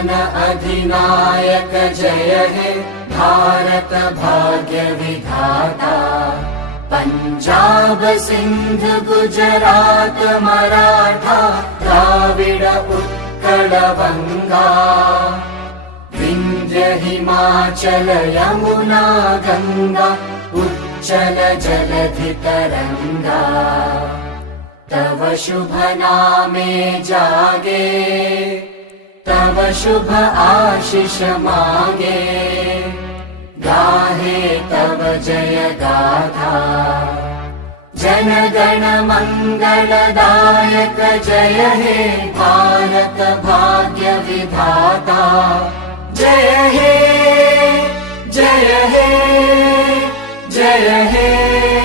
जन अधिनायक जय हे भारत भाग्य विधाता। पंजाब सिंध गुजरात मराठा द्राविड उत्कल बंगा। विंध्य हिमाचल यमुना गंगा उच्चल जलधि तरंगा। तव शुभ नामे जागे तव शुभ आशीष मागे। गाहे तव जय गाथा जन गण मंगलदायक जय हे भारत भाग्य विधाता। जय हे जय हे जय हे।